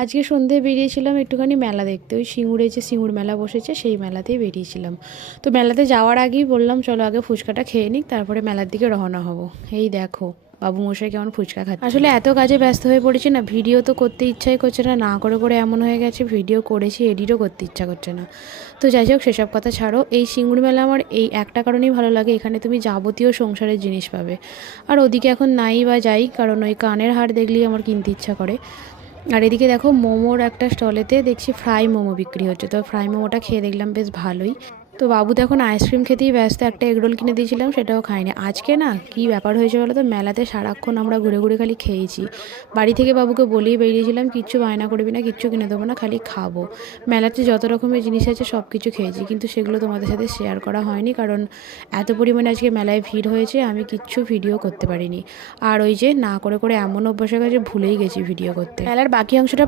আজকে সন্ধ্যে বেরিয়েছিলাম একটুখানি মেলা দেখতে, ওই সিঙ্গুরে যে সিঙ্গুর মেলা বসেছে সেই মেলাতেই বেরিয়েছিলাম। তো মেলাতে যাওয়ার আগেই বললাম চলো আগে ফুচকাটা খেয়ে নিক, তারপরে মেলার দিকে রওনা হব। এই দেখো বাবু মশাই কেমন ফুচকা খাচ্ছে। আসলে এত কাজে ব্যস্ত হয়ে পড়েছি না, ভিডিও তো করতে ইচ্ছাই করছে না, না করে করে এমন হয়ে গেছে ভিডিও করেছি এডিটও করতে ইচ্ছা করছে না। তো যাই হোক সেসব কথা ছাড়ো, এই সিঙ্গুর মেলা আমার এই একটা কারণেই ভালো লাগে, এখানে তুমি যাবতীয় সংসারের জিনিস পাবে। আর ওদিকে এখন নাই বা যাই, কারণ ওই কানের হার দেখলেই আমার কিনতে ইচ্ছা করে। আর এদিকে দেখো মোমোর একটা স্টলেতে দেখছি ফ্রাই মোমো বিক্রি হচ্ছে, তো ফ্রাই মোমোটা খেয়ে দেখলাম বেশ ভালোই। তো বাবু তো এখন আইসক্রিম খেতেই ব্যস্ত, একটা এগরোল কিনে দিয়েছিলাম সেটাও খাইনি। আজকে না কি ব্যাপার হয়েছে বলো তো, মেলাতে সারাক্ষণ আমরা ঘুরে ঘুরে খালি খেয়েছি। বাড়ি থেকে বাবুকে বলেই বেরিয়েছিলাম কিচ্ছু বায়না করবি না, কিচ্ছু কিনে দেবো না, খালি খাবো। মেলাতে যত রকমের জিনিস আছে সব কিছু খেয়েছি, কিন্তু সেগুলো তোমাদের সাথে শেয়ার করা হয়নি, কারণ এত পরিমাণে আজকে মেলায় ভিড় হয়েছে আমি কিচ্ছু ভিডিও করতে পারিনি। আর ওই যে না করে করে এমন অভ্যাস হয়ে গেছে ভুলেই গেছি ভিডিও করতে। মেলার বাকি অংশটা